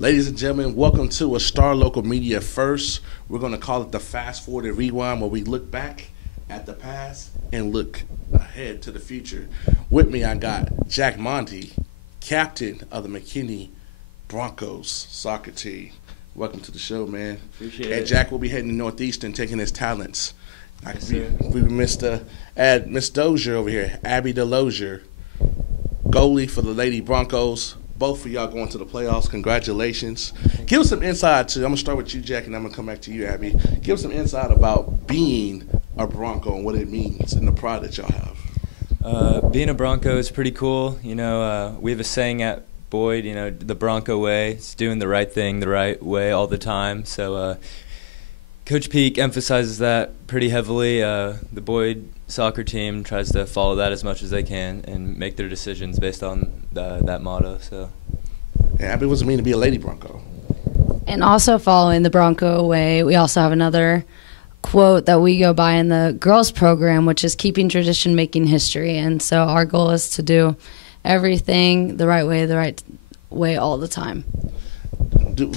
Ladies and gentlemen, welcome to A Star Local Media First. We're going to call it the Fast Forward and Rewind, where we look back at the past and look ahead to the future. With me, I got Jack Monte, captain of the McKinney Broncos soccer team. Welcome to the show, man. Appreciate and it. Jack will be heading to Northeastern, taking his talents. Yes, we missed add Miss Dozier over here, Abby DeLozier, goalie for the Lady Broncos. Both of y'all going to the playoffs. Congratulations. Give us some insight to, I'm going to start with you, Jack, and I'm going to come back to you, Abby. Give us some insight about being a Bronco and what it means and the pride that y'all have. Being a Bronco is pretty cool. You know, we have a saying at Boyd, you know, the Bronco way. It's doing the right thing the right way all the time. So Coach Peak emphasizes that pretty heavily. The Boyd soccer team tries to follow that as much as they can and make their decisions based on that motto. So, yeah, Abby, what does it mean to be a Lady Bronco? And also following the Bronco way, we also have another quote that we go by in the girls program, which is keeping tradition, making history. And so our goal is to do everything the right way all the time.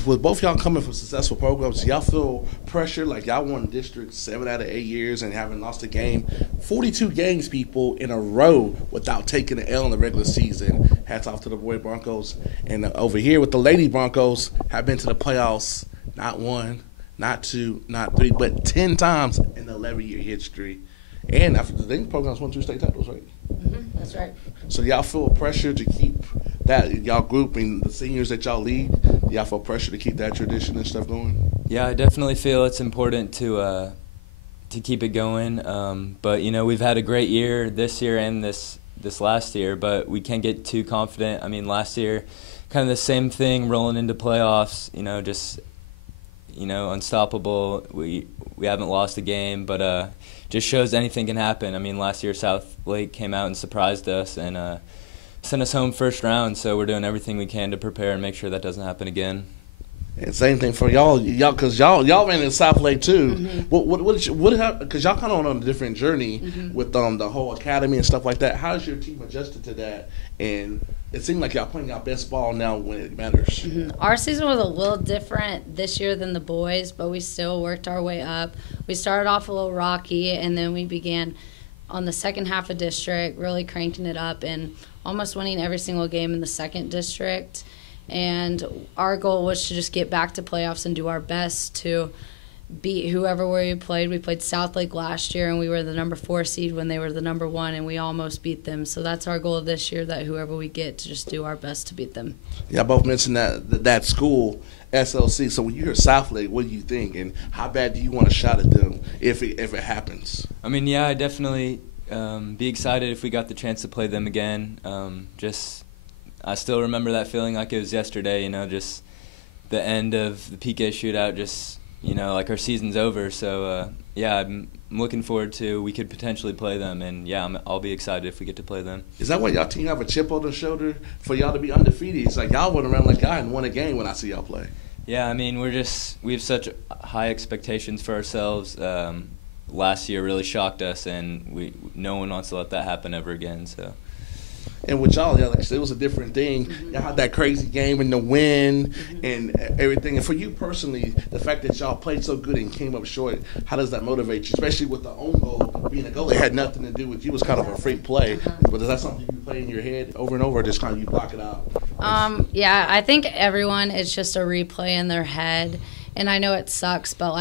With both y'all coming from successful programs, y'all feel pressure like y'all won district 7 out of 8 years and haven't lost a game? 42 games, people, in a row without taking an L in the regular season. Hats off to the Boyd Broncos. And over here with the Lady Broncos, have been to the playoffs not 1, not 2, not 3, but 10 times in the 11-year history. And after the Lady Programs won 2 state titles, right? Mm-hmm, that's right. So y'all feel pressure to keep that, y'all group and the seniors that y'all lead, y'all feel pressure to keep that tradition and stuff going? yeah, I definitely feel it's important to keep it going. But you know, we've had a great year this year and this last year, but we can't get too confident. I mean, last year, kind of the same thing, rolling into playoffs. You know, just unstoppable. We haven't lost a game, but just shows anything can happen. I mean, last year South Lake came out and surprised us and sent us home first round. So we're doing everything we can to prepare and make sure that doesn't happen again. And same thing for y'all, because y'all ran in South Lake too. Mm-hmm. What because y'all kind of on a different journey Mm-hmm. with the whole academy and stuff like that. How's your team adjusted to that? And it seemed like y'all playing y'all best ball now when it matters. Mm-hmm. Our season was a little different this year than the boys, but we still worked our way up. We started off a little rocky, and then we began on the second half of district, really cranking it up and almost winning every single game in the second district. And our goal was to just get back to playoffs and do our best to beat whoever we played. We played South Lake last year, and we were the number 4 seed when they were the number 1, and we almost beat them. So that's our goal this year, that whoever we get, to just do our best to beat them. Y'all both mentioned that school, SLC. So when you hear South Lake, what do you think? And how bad do you want a shot at them if it happens? I mean, yeah, I definitely be excited if we got the chance to play them again. I still remember that feeling like it was yesterday, you know, just the end of the PK shootout, just, you know, like our season's over. So, yeah, I'm looking forward to we could potentially play them. And, yeah, I'll be excited if we get to play them. Is that why y'all team have a chip on their shoulder for y'all to be undefeated? It's like y'all went around like I hadn't won a game when I see y'all play. Yeah, I mean, we have such high expectations for ourselves. Last year really shocked us, and no one wants to let that happen ever again, so. And with y'all, like I said, it was a different thing. Mm-hmm. Y'all had that crazy game and the win and everything. And for you personally, the fact that y'all played so good and came up short, how does that motivate you? Especially with the own goal, being a goal, it had nothing to do with you. It was kind of a freak play. But is that something you play in your head over and over, or just kind of you block it out? Yeah, I think everyone, it's just a replay in their head. And I know it sucks, but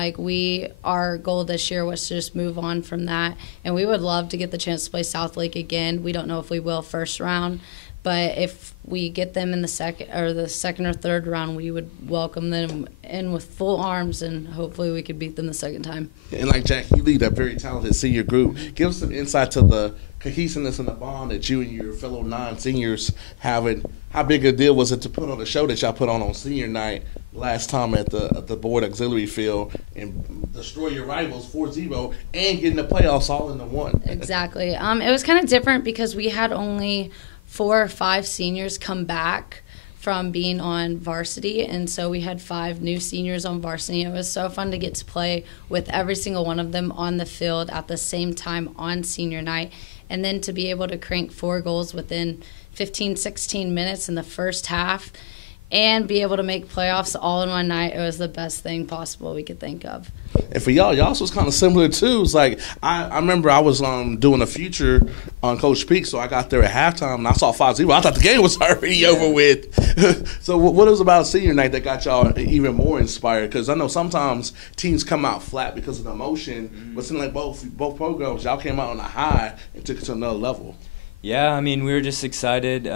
our goal this year was to just move on from that. And we would love to get the chance to play South Lake again. We don't know if we will first round, but if we get them in the second or third round, we would welcome them in with full arms, and hopefully we could beat them the second time. And like Jack, you lead a very talented senior group. Give us some insight to the cohesiveness and the bond that you and your fellow non-seniors have. And how big a deal was it to put on the show that y'all put on senior night last time at the Boyd Auxiliary Field and destroy your rivals 4-0 and get in the playoffs all in the one? Exactly. It was kind of different because we had only 4 or 5 seniors come back from being on varsity, and so we had 5 new seniors on varsity. It was so fun to get to play with every single one of them on the field at the same time on senior night, and then to be able to crank 4 goals within 15, 16 minutes in the first half and be able to make playoffs all in one night. It was the best thing possible we could think of. And for y'all was kind of similar too. It's like I remember I was doing a feature on Coach Peak, so I got there at halftime and I saw 5-0. I thought the game was already over with. So what was about senior night that got y'all even more inspired? Because I know sometimes teams come out flat because of the emotion, but it seemed like both programs, y'all came out on a high and took it to another level. Yeah, I mean, we were just excited.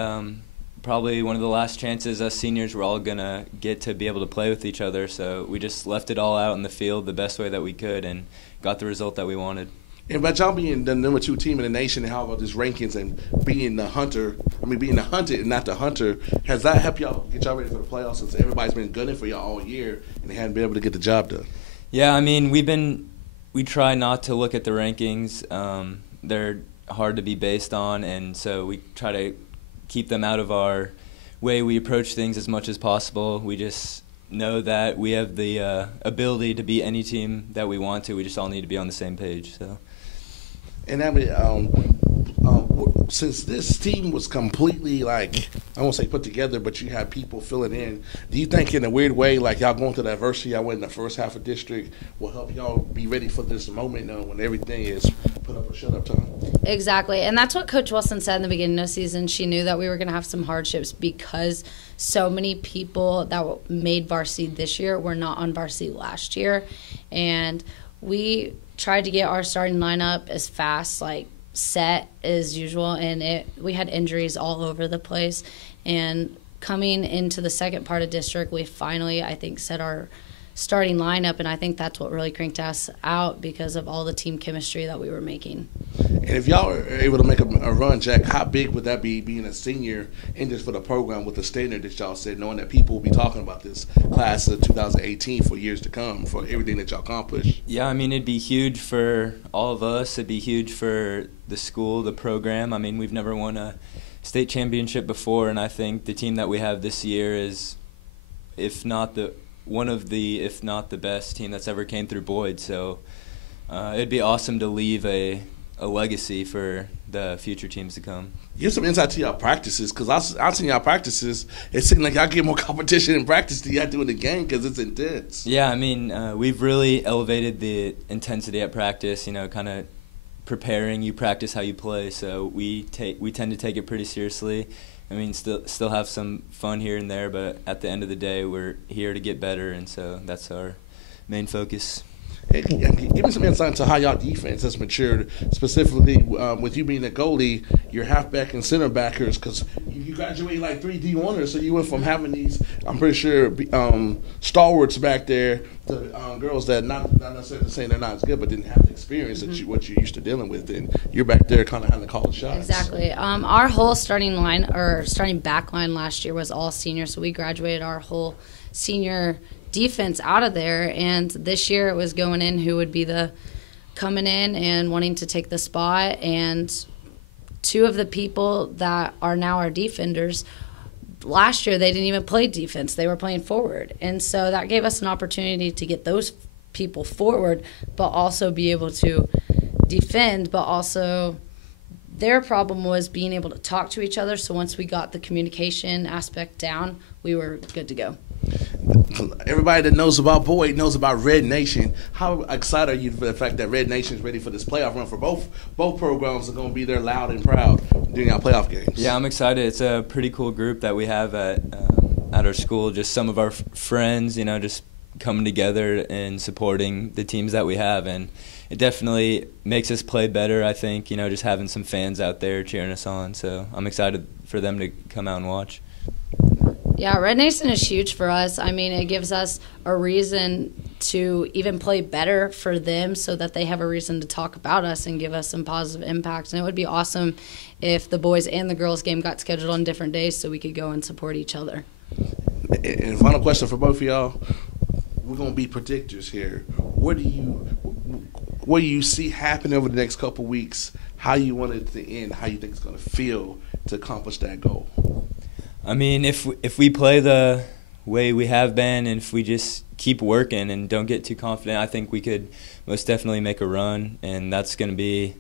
Probably one of the last chances us seniors were all going to get to be able to play with each other. So we just left it all out in the field the best way that we could and got the result that we wanted. And by y'all being the number 2 team in the nation and how about these rankings and being the hunted and not the hunter, has that helped y'all get y'all ready for the playoffs since everybody's been gunning for y'all all year and they hadn't been able to get the job done? Yeah, I mean, we try not to look at the rankings. They're hard to be based on, and so we try to keep them out of our way we approach things as much as possible. We just know that we have the ability to beat any team that we want to. We just all need to be on the same page. So. And I mean, since this team was completely, like, I won't say put together, but you had people filling in, do you think in a weird way, like y'all going through the adversity y'all went in the first half of district, will help y'all be ready for this moment when everything is put up or shut up time? Exactly. And that's what Coach Wilson said in the beginning of the season. She knew that we were going to have some hardships because so many people that made varsity this year were not on varsity last year. And we tried to get our starting lineup as fast, like set as usual, and we had injuries all over the place. And coming into the second part of district, we finally, I think, set our starting lineup, and I think that's what really cranked us out because of all the team chemistry that we were making. And if y'all are able to make a run, Jack, how big would that be being a senior and just for the program with the standard that y'all said, knowing that people will be talking about this class of 2018 for years to come, for everything that y'all accomplished? Yeah, I mean, it'd be huge for all of us. It'd be huge for the school, the program. I mean, we've never won a state championship before, and I think the team that we have this year is, if not the best team that's ever came through Boyd. So it'd be awesome to leave a legacy for the future teams to come. Give some insight to y'all practices, because I've seen y'all practices. It seems like y'all get more competition in practice than y'all do in the game because it's intense. Yeah, I mean, we've really elevated the intensity at practice, kind of preparing. You practice how you play, so we tend to take it pretty seriously. I mean, still have some fun here and there, but at the end of the day, we're here to get better, and so that's our main focus. Hey, give me some insight into how y'all defense has matured, specifically with you being a goalie, your halfback and center backers, because you graduated like 3 D1ers, so you went from having these, I'm pretty sure, stalwarts back there to girls that not necessarily saying they're not as good, but didn't have the experience that what you're used to dealing with, and you're back there kind of having to call the shots. Exactly. Our whole starting back line last year was all seniors, so we graduated our whole senior defense out of there, and this year it was going in who would be the coming in and wanting to take the spot. And 2 of the people that are now our defenders, last year they didn't even play defense, they were playing forward, and so that gave us an opportunity to get those people forward but also be able to defend. But also their problem was being able to talk to each other, so once we got the communication aspect down, we were good to go. Everybody that knows about Boyd knows about Red Nation. How excited are you for the fact that Red Nation is ready for this playoff run? For both programs are going to be there loud and proud during our playoff games. Yeah, I'm excited. It's a pretty cool group that we have at our school. Just some of our friends, just coming together and supporting the teams that we have, and it definitely makes us play better. I think just having some fans out there cheering us on. So I'm excited for them to come out and watch. Yeah, Red Nation is huge for us. I mean, it gives us a reason to even play better for them so that they have a reason to talk about us and give us some positive impacts. And it would be awesome if the boys and the girls game got scheduled on different days so we could go and support each other. And final question for both of y'all. We're going to be predictors here. What do you see happening over the next couple weeks? How you want it to end? How you think it's going to feel to accomplish that goal? I mean, if we play the way we have been, and if we just keep working and don't get too confident, I think we could most definitely make a run, and that's going to be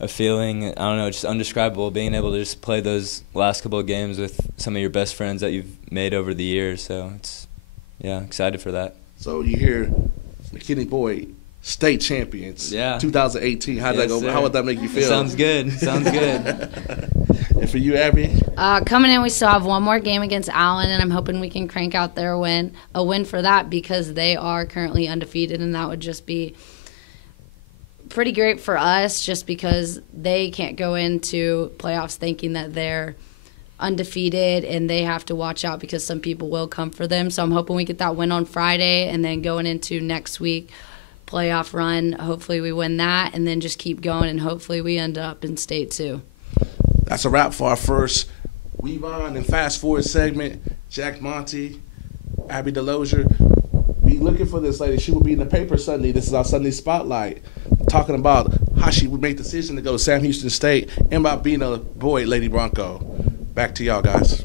a feeling, I don't know, just indescribable, being able to just play those last couple of games with some of your best friends that you've made over the years. So excited for that. So you hear McKinney Boyd, state champions, 2018. How did that go? Sir. How would that make you feel? Sounds good. And for you, Abby? Coming in, we still have one more game against Allen, and I'm hoping we can crank out a win for that, because they are currently undefeated, and that would just be pretty great for us, just because they can't go into playoffs thinking that they're undefeated and they have to watch out because some people will come for them. So I'm hoping we get that win on Friday, and then going into next week playoff run, hopefully we win that, and then just keep going, and hopefully we end up in state too. That's a wrap for our first Weave On and Fast Forward segment. Jack Monte, Abby DeLozier. Be looking for this lady. She will be in the paper Sunday. This is our Sunday Spotlight, talking about how she would make the decision to go to Sam Houston State and about being a Boyd Lady Bronco. Back to y'all, guys.